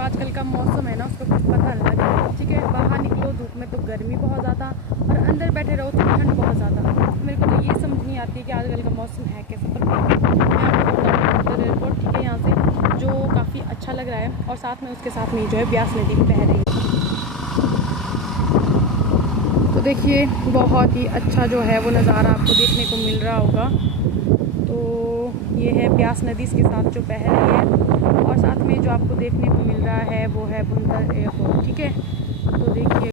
जिसको आजकल का मौसम है ना उसको कुछ पता नहीं लगे, ठीक है। बाहर निकलो धूप में तो गर्मी बहुत ज़्यादा, और अंदर बैठे रहो तो ठंड बहुत ज़्यादा। मेरे को तो ये समझ नहीं आती कि आजकल का मौसम है कैसा। पर एयरपोर्ट, ठीक है, यहाँ से जो काफ़ी अच्छा लग रहा है, और साथ में उसके साथ में जो है ब्यास नदी भी बह रही है। तो देखिए बहुत ही अच्छा जो है वो नज़ारा आपको देखने को मिल रहा होगा। तो ये है ब्यास नदी इसके साथ जो बह रही है, और साथ में जो आपको देखने को मिल रहा है वो है बुंतर एयरपोर्ट, ठीक है। तो देखिए